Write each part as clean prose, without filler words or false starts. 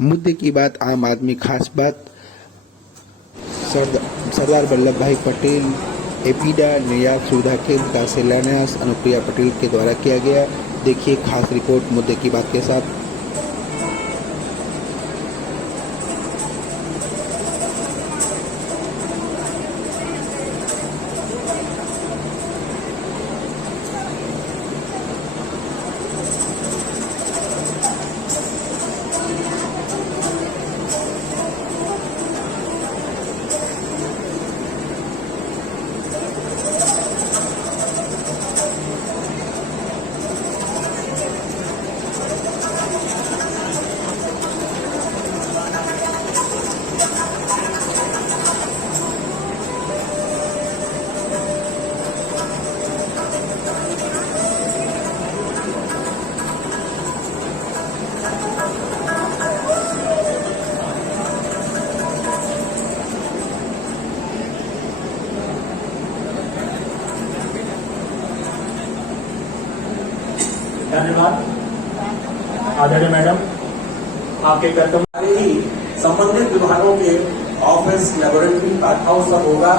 मुद्दे की बात आम आदमी खास बात सरदार वल्लभ भाई पटेल एपीडा निर्यात सुविधा केंद्र का शिलान्यास अनुप्रिया पटेल के द्वारा किया गया। देखिए खास रिपोर्ट मुद्दे की बात के साथ। धन्यवाद आदरणीय मैडम, आपके कर्तव्य ही संबंधित विभागों के ऑफिस, लेबोरेटरी, पार्क हाउस सब होगा,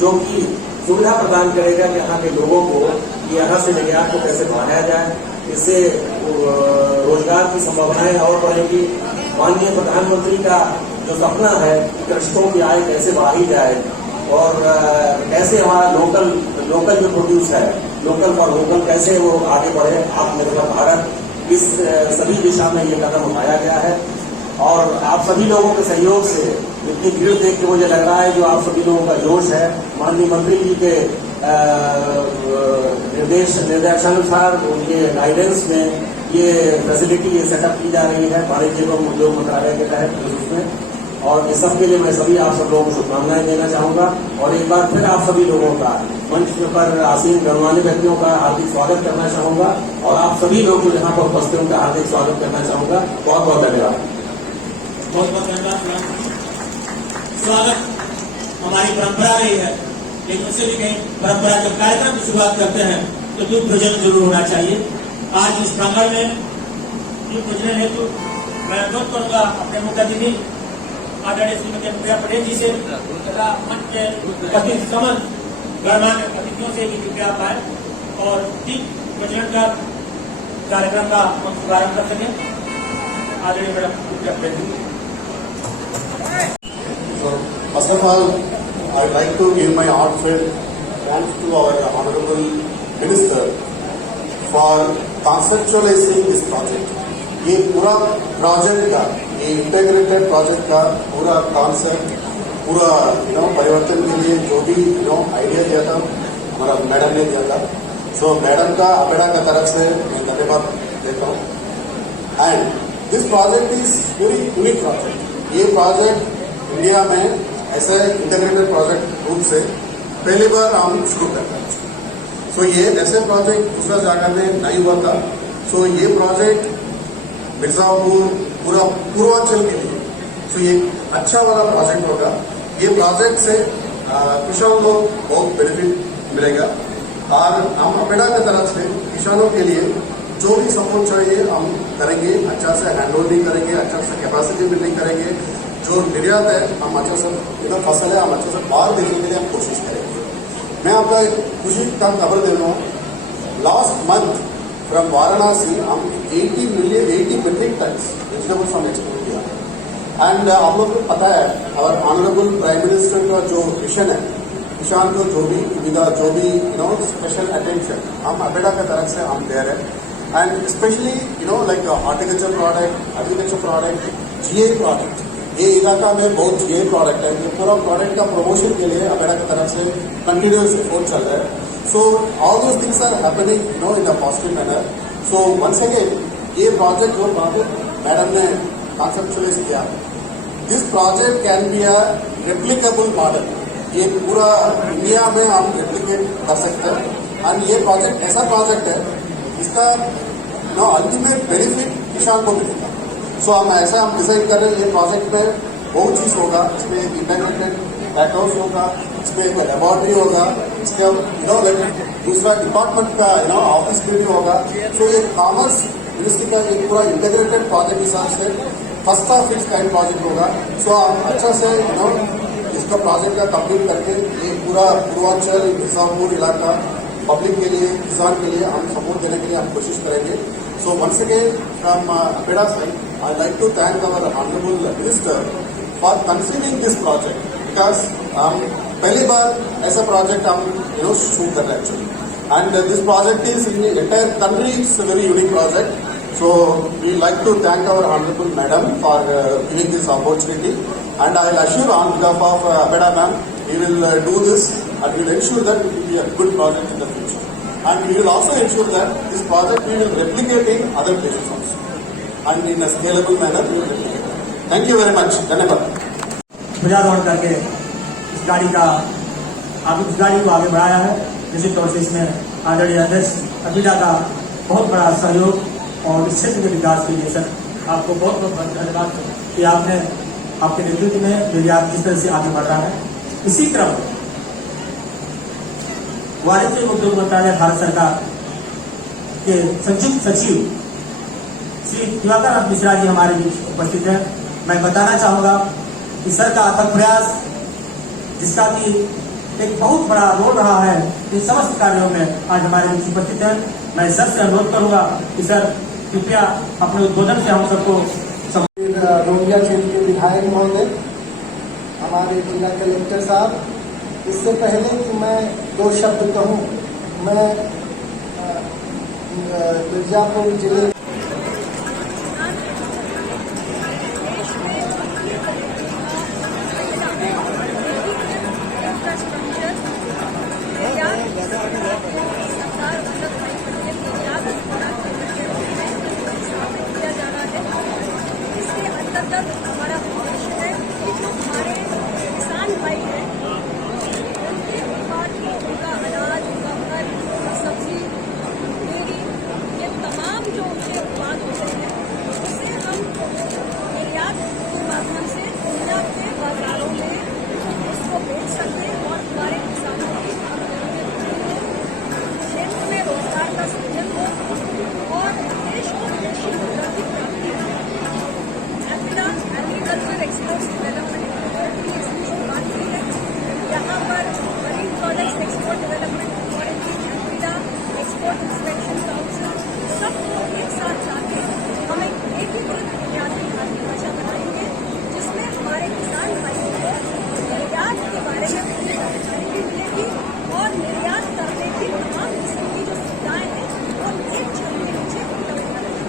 जो कि सुविधा प्रदान करेगा कि यहाँ के लोगों को यहाँ से निर्यात को कैसे बढ़ाया जाए। इससे रोजगार की संभावनाएं और बढ़ेगी। माननीय प्रधानमंत्री का जो सपना है कृषकों की आय कैसे बढ़ाई जाए और कैसे हमारा लोकल जो प्रोड्यूस है, लोकल फॉर वोकल, कैसे वो आगे बढ़े, आत्मनिर्भर भारत, इस सभी दिशा में ये कदम उठाया गया है। और आप सभी लोगों के सहयोग से इतनी भीड़ देख के मुझे लग रहा है जो आप सभी लोगों का जोश है, माननीय मंत्री जी के निर्देशानुसार, उनके गाइडेंस में ये फैसिलिटी, ये सेटअप की जा रही है वाणिज्य एवं उद्योग मंत्रालय के तहत उसमें। और इस सब के लिए मैं सभी आप सब लोगों को शुभकामनाएं देना चाहूंगा। और एक बार फिर आप सभी लोगों का मंच पर आसीन गणमान्य व्यक्तियों का हार्दिक स्वागत करना चाहूंगा और आप सभी लोग जो यहाँ पर उपस्थित उनका हार्दिक स्वागत करना चाहूंगा। बहुत बहुत धन्यवाद। बहुत बहुत धन्यवाद। स्वागत हमारी परंपरा रही है, लेकिन उससे भी कहीं परंपरा जब कार्यक्रम की शुरुआत करते हैं तो दुग्ध भोजन जरूर होना चाहिए। आज इस प्रांगण में दुग्ध भोजन हेतु मैं अनुरोध करूंगा अपने मुख्यातिथि आदरणीय श्रीमती अनुप्रिया पटेल जी से तथा मंच के उपस्थित समस्त गणमान्य अतिथियों से कृपया आप आए और दुग्ध भोजन का कार्यक्रम का शुभारंभ कर सकें। आदरणीय madam Anupriya Patel ji. First of all, I would like to give my heartfelt thanks to our Honorable Minister for conceptualizing this project. ये पूरा प्रोजेक्ट का, ये इंटीग्रेटेड प्रोजेक्ट का पूरा कॉन्सेप्ट, पूरा परिवर्तन के लिए जो भी आइडिया दिया था हमारा मैडम ने दिया था। सो मैडम का अपेडा का तरफ से मैं धन्यवाद देता हूँ। And this project is very unique project. ये प्रोजेक्ट इंडिया में ऐसे इंटीग्रेटेड प्रोजेक्ट रूप से पहली बार हम शुरू कर रहे हैं। सो ये ऐसे प्रोजेक्ट दूसरा जगह में नहीं हुआ था। सो ये प्रोजेक्ट मिर्जापुर पूरा पूर्वांचल के लिए ये अच्छा वाला प्रोजेक्ट होगा। ये प्रोजेक्ट से किसानों को बहुत बेनिफिट मिलेगा और हम अपेडा की तरफ से किसानों के लिए जो भी सपोर्ट चाहिए हम करेंगे। अच्छा से हैंड होल्डिंग करेंगे, अच्छा से कैपेसिटी बिल्डिंग करेंगे। जो निर्यात है हम अच्छा से फसल है हम अच्छे से बाहर देने के लिए हम कोशिश करेंगे। मैं आपका खुशी का खबर दे रहा हूँ। लास्ट मंथ फ्रॉम वाराणसी हम 80 मेट्रिक टन्स वेजिटेबल्स हम एक्सपोर्ट किया। एंड आप लोग को पता है और ऑनरेबल प्राइम मिनिस्टर का जो विजन है, किसान को जो भी सुविधा, जो भी स्पेशल अटेंशन हम अपेडा की तरफ से हम दे रहे हैं। And specially like horticulture product, agriculture product, GI product, ये इलाका में बहुत जीआई प्रोडक्ट है। ये पूरा प्रोडक्ट का प्रमोशन के लिए अपेडा की तरफ से कंटिन्यूस एफर्ट चल रहा है। So all those things are happening in a positive manner. So once again ये प्रोजेक्ट जो मैडम ने कॉन्सेप्चुअलाइज किया, this project can be a replicable model. ये पूरा इंडिया में हम रेप्लिकेट कर सकते हैं। एंड ये प्रोजेक्ट ऐसा प्रोजेक्ट है जिसका अल्टीमेट बेनिफिट किसान को मिलेगा। सो हम ऐसा हम डिसाइड कर रहे हैं। ये प्रोजेक्ट में बहुत चीज होगा। इसमें एक इंटीग्रेटेड बैक हाउस होगा, इसमें एक लेबोरेटरी होगा, इसके दूसरा डिपार्टमेंट का ऑफिस भी होगा। सो ये कॉमर्स मिनिस्ट्री का एक पूरा इंटीग्रेटेड प्रोजेक्ट हिसाब से first of its kind project होगा। सो आप अच्छा से इसका प्रोजेक्ट का कंप्लीट करके ये पूरा पूर्वांचल निजामपुर इलाका पब्लिक के लिए, किसान के लिए हम सपोर्ट देने के लिए हम कोशिश करेंगे। So once again from APEDA side I like to thank our honourable minister for conceiving this project, because पहली बार ऐसा प्रोजेक्ट हम शूट कर रहे हैं actually, and this project is in the entire country. It's a very unique project. So we like to thank our honorable madam for giving this opportunity, and I will assure on behalf of Abeda ma'am, we will do this and we will ensure that it will be a good project in the future, and we will also ensure that this project we will replicate in other places also, and in a scalable manner we will replicate it. Thank you very much. धन्यवाद। ध्वजारोहण करके इस गाड़ी को आगे बढ़ाया है। निश्चित तौर से इसमें आदरणीय अध्यक्ष अभिदा का बहुत बड़ा सहयोग और इस क्षेत्र के विकास के लिए सर आपको बहुत बहुत धन्यवाद कि आपने आपके नेतृत्व में निर्यात जिस तरह से आगे बढ़ रहा है। इसी क्रम वाणिज्य उद्योग मंत्रालय भारत सरकार के संयुक्त सचिव श्री दिवाकर मिश्रा जी हमारे बीच उपस्थित हैं। मैं बताना चाहूंगा कि सर का अथक प्रयास, जिसका कि एक बहुत बड़ा रोल रहा है इन समस्त कार्यों में, आज हमारे बीच उपस्थित हैं। मैं सर से अनुरोध करूंगा कि सर कृपया अपने उद्बोधन से हम सबको रोहिया क्षेत्र के विधायक महोदय, हमारे जिला कलेक्टर साहब, इससे पहले कि मैं 2 शब्द कहूं, मैं मिर्जापुर जिले हमारा उद्देश्य है कि जो हमारे किसान भाई हैं उनके उत्पाद को, उनका अनाज, उनका फल, उनका सब्जी, डेयरी, ये तमाम जो उनके उत्पाद होते हैं उसे हम निर्यात के माध्यम से दुनिया के बाजारों में उसको बेच सकते हैं और हमारे किसानों की क्षेत्र में रोजगार का सृजन हो और देश को विदेशी मुद्रा की प्राप्ति हो। एग्रीकल्चर एक्सपोर्ट्स डेवलपमेंट अथॉरिटी ने इसकी शुरुआत की है। यहाँ पर marine products export development authority, एफ्रीडा, एक्सपोर्ट इंस्पेक्शन काउंसिल सबको एक साथ लाके हम एक एकीकृत बुनियादी ढांचा भाषा बनाएंगे, जिसमें हमारे किसान भाइयों को निर्यात के बारे में पूरी जानकारी भी मिलेगी और निर्यात करने की तमाम किस्म की जो सुविधाएं हैं वो एक छत के नीचे उपलब्ध कराएंगे।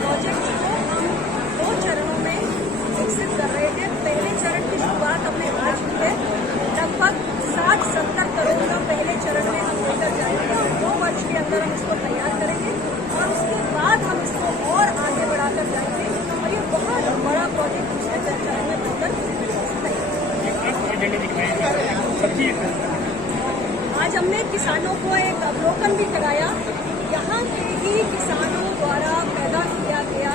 प्रोजेक्ट को हम 2 चरणों में विकसित कर रहे हैं। पहले चरण की शुरुआत हमने आज की है। लगभग 60-70 करोड़ का पहले चरण में हम लेकर जाएंगे और 2 वर्ष के अंदर हम इसको तैयार करेंगे और उसके बाद हम इसको और आगे बढ़ाकर जाएंगे और ये बहुत बड़ा प्रोजेक्ट पिछले 10 साल में बनकर आज हमने किसानों को एक अवलोकन भी कराया। यहाँ के ही किसानों द्वारा पैदा किया गया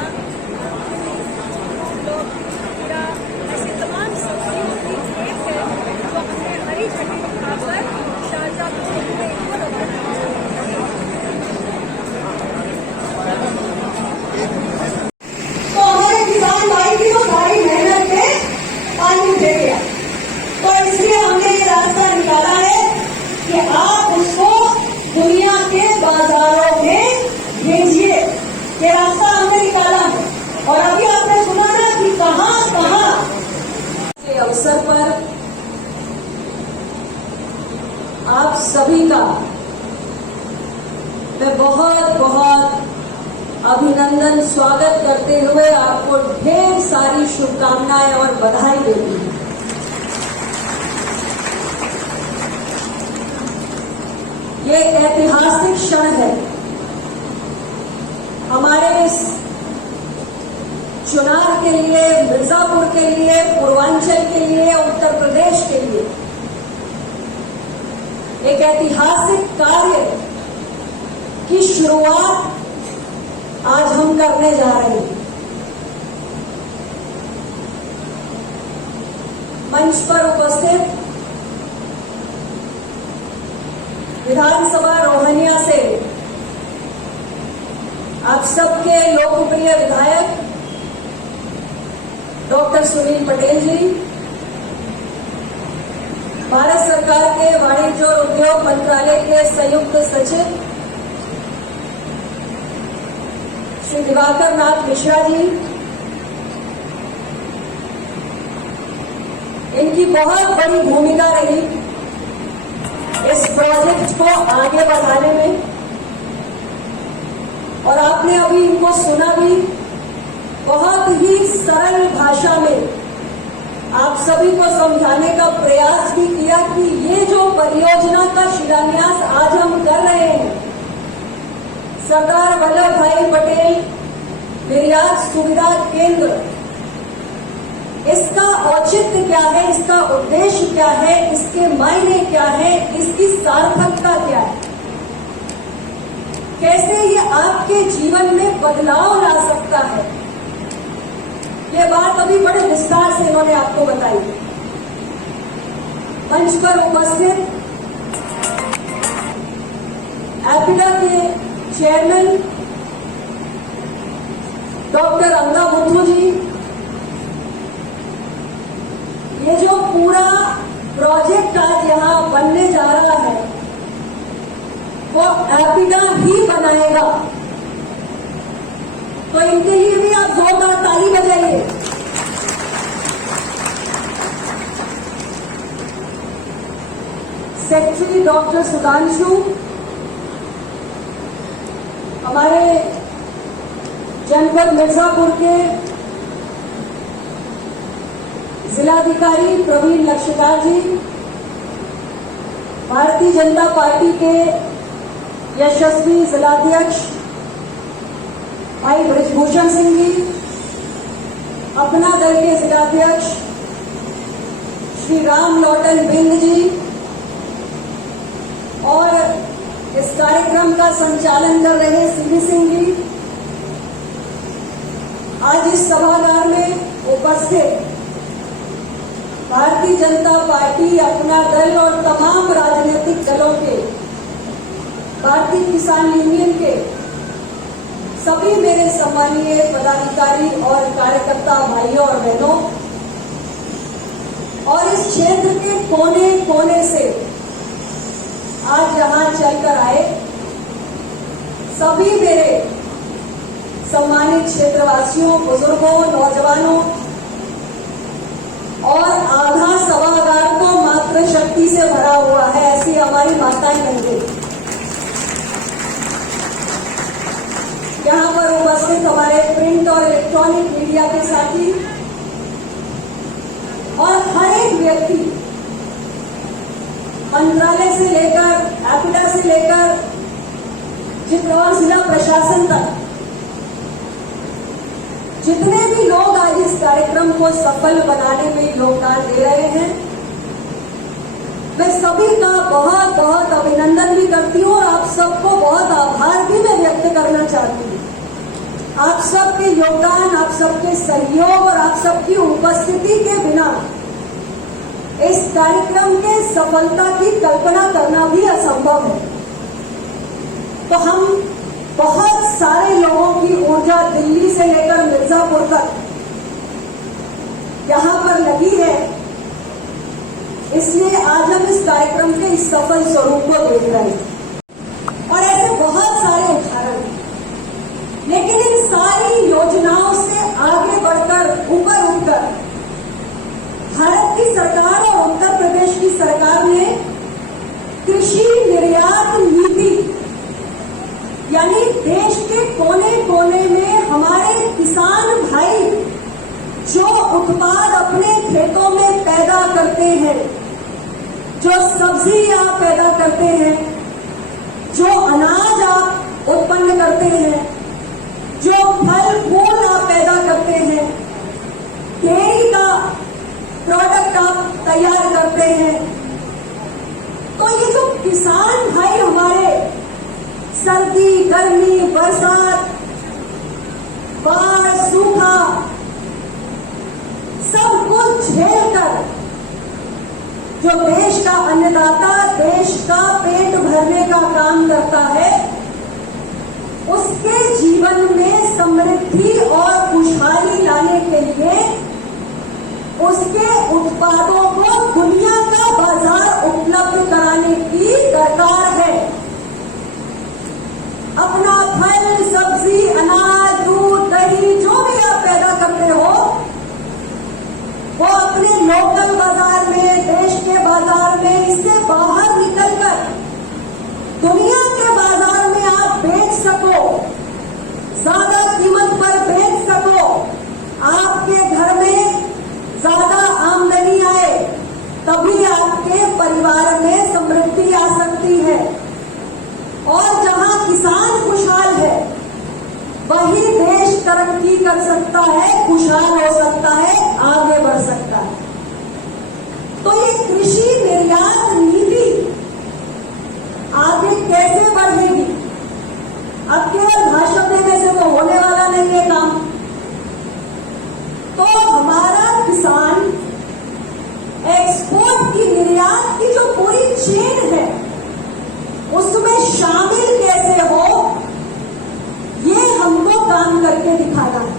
ऐसे तमाम सब्जियों की खेत है जो हमने हरी झंडी दिखाकर शाहजहाँपुर में इनको रवाना किया। तो हमारे किसान भाई की तो सारी मेहनत में पानी दे गया, तो इसलिए हमने ये रास्ता निकाला है कि आप उसको दुनिया के बाजारों में भेजिए। ये रास्ता हमने निकाला है और अभी आपने सुना ना कि कहाँ के अवसर पर आप सभी का मैं बहुत बहुत अभिनंदन स्वागत करते हुए आपको ढेर सारी शुभकामनाएं और बधाई देती हूं। ये ऐतिहासिक क्षण है हमारे इस चुनाव के लिए, मिर्जापुर के लिए, पूर्वांचल के लिए, उत्तर प्रदेश के लिए। एक ऐतिहासिक कार्य की शुरुआत आज हम करने जा रहे हैं। मंच पर उपस्थित विधानसभा रोहनिया से आप सबके लोकप्रिय विधायक डॉक्टर सुनील पटेल जी, भारत सरकार के वाणिज्य और उद्योग मंत्रालय के संयुक्त सचिव श्री दिवाकर नाथ मिश्रा जी, इनकी बहुत बड़ी भूमिका रही इस प्रोजेक्ट को आगे बढ़ाने में, और आपने अभी इनको सुना भी। बहुत ही सरल भाषा में आप सभी को समझाने का प्रयास भी किया कि ये जो परियोजना का शिलान्यास आज हम कर रहे हैं, सरदार वल्लभ भाई पटेल निर्यात सुविधा केंद्र, इसका औचित्य क्या है, इसका उद्देश्य क्या है, इसके मायने क्या है, इसकी सार्थकता क्या है, कैसे ये आपके जीवन में बदलाव ला सकता है, ये बात अभी बड़े विस्तार से इन्होंने आपको बताई। मंच पर उपस्थित एपिडा के चेयरमैन डॉक्टर अंगा मुथु जी, ये जो पूरा प्रोजेक्ट आज यहां बनने जा रहा है वो एपिडा ही बनाएगा, तो इनके लिए भी आप जोरदार ताली बजाइए। सेक्रेटरी डॉक्टर सुधांशु, हमारे जनपद मिर्जापुर के जिलाधिकारी प्रवीण लक्षकार जी, भारतीय जनता पार्टी के यशस्वी जिलाध्यक्ष भाई ब्रिजभूषण सिंह जी, अपना दल के जिलाध्यक्ष श्री राम लौटन बिंद जी, और इस कार्यक्रम का संचालन कर रहे सीवी सिंह जी, आज इस सभागार में उपस्थित भारतीय जनता पार्टी, अपना दल और तमाम राजनीतिक दलों के, भारतीय किसान यूनियन के सभी मेरे सम्मानीय पदाधिकारी और कार्यकर्ता भाइयों और बहनों, और इस क्षेत्र के कोने कोने से आज यहां चलकर आए सभी मेरे सम्मानित क्षेत्रवासियों, बुजुर्गों, नौजवानों, और आधा सभागार को मात्र शक्ति से भरा हुआ है, ऐसी हमारी माताएं बन गई। यहां पर उपस्थित हमारे प्रिंट और इलेक्ट्रॉनिक मीडिया के साथी और हर एक व्यक्ति, मंत्रालय से लेकर, एपिडा से लेकर चित्तौड़ जिला प्रशासन तक, जितने भी लोग आज इस कार्यक्रम को सफल बनाने में योगदान दे रहे हैं, मैं सभी का बहुत बहुत अभिनंदन भी करती हूँ और आप सबको बहुत आभार भी मैं व्यक्त करना चाहती हूँ। आप सबके योगदान, आप सबके सहयोग और आप सबकी उपस्थिति के बिना इस कार्यक्रम के सफलता की कल्पना करना भी असंभव है। तो हम बहुत सारे लोगों की ऊर्जा दिल्ली से लेकर मिर्जापुर तक यहां पर लगी है, इसलिए आज हम इस कार्यक्रम के इस सफल स्वरूप को देख रहे हैं। और ऐसे बहुत सारे उदाहरण, लेकिन इन सारी योजनाओं से आगे बढ़कर, ऊपर उठकर भारत की सरकार और उत्तर प्रदेश की सरकार ने कृषि निर्यात नीति, यानी देश के कोने कोने में हमारे किसान भाई जो उत्पाद अपने खेतों में पैदा करते हैं, जो सब्जियां पैदा करते हैं, जो अनाज आप उत्पन्न करते हैं, जो फल फूल आप पैदा करते हैं, डेयरी का प्रोडक्ट आप तैयार करते हैं, तो ये जो किसान भाई हमारे सर्दी, गर्मी, बरसात, बाढ़, सूखा सब कुछ झेलकर जो देश का अन्नदाता, देश का पेट भरने का काम करता है, उसके जीवन में समृद्धि और खुशहाली लाने के लिए उसके उत्पादों को दुनिया का बाजार उपलब्ध कराने की दरकार है। अपना फल, सब्जी, अनाज, दूध, दही जो भी आप पैदा करते हो वो अपने लोकल बाजार में, देश के बाजार में, इससे बाहर निकलकर दुनिया के बाजार में आप बेच सको, ज्यादा कीमत पर बेच सको, आपके घर में ज्यादा आमदनी आए, तभी आपके परिवार में समृद्धि आ सकती है। और जहां किसान खुशहाल है वही देश तरक्की कर सकता है, खुशहाल हो सकता है, आगे बढ़ सकता है। तो ये कृषि निर्यात नीति आगे कैसे बढ़ेगी? अब केवल भाषण देने से तो होने वाला नहीं है काम। तो हमारा किसान एक्सपोर्ट की, निर्यात की जो पूरी चेन है उसमें शामिल कैसे हो, ये हमको काम करके दिखाना है।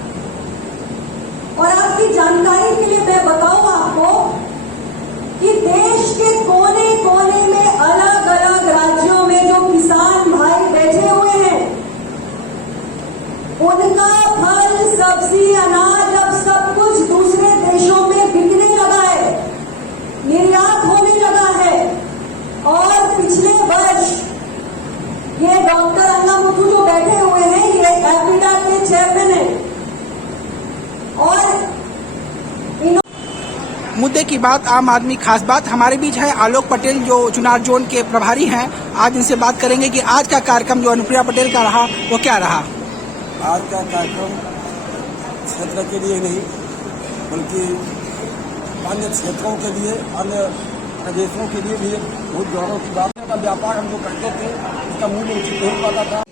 और आपकी जानकारी के लिए मैं बताऊं आपको कि देश के कोने कोने में, अलग अलग राज्यों में जो किसान भाई बैठे हुए हैं, उनका फल, सब्जी, अनाज अब सब कुछ दूसरे देशों में बिकने लगा है, निर्यात होने लगा है। और पिछले वर्ष ये डॉक्टर अन्नामुथु जो बैठे हुए हैं, ये एपीडा के चेयरमैन है। और मुद्दे की बात, आम आदमी खास बात। हमारे बीच है आलोक पटेल जो चुनार जोन के प्रभारी हैं। आज इनसे बात करेंगे कि आज का कार्यक्रम जो अनुप्रिया पटेल का रहा वो क्या रहा। आज का कार्यक्रम क्षेत्र के लिए नहीं बल्कि अन्य क्षेत्रों के लिए, अन्य प्रदेशों के लिए भी बहुत गौरव की बात है। का व्यापार हम जो करते थे उसका मूल्य उचित नहीं पाता था।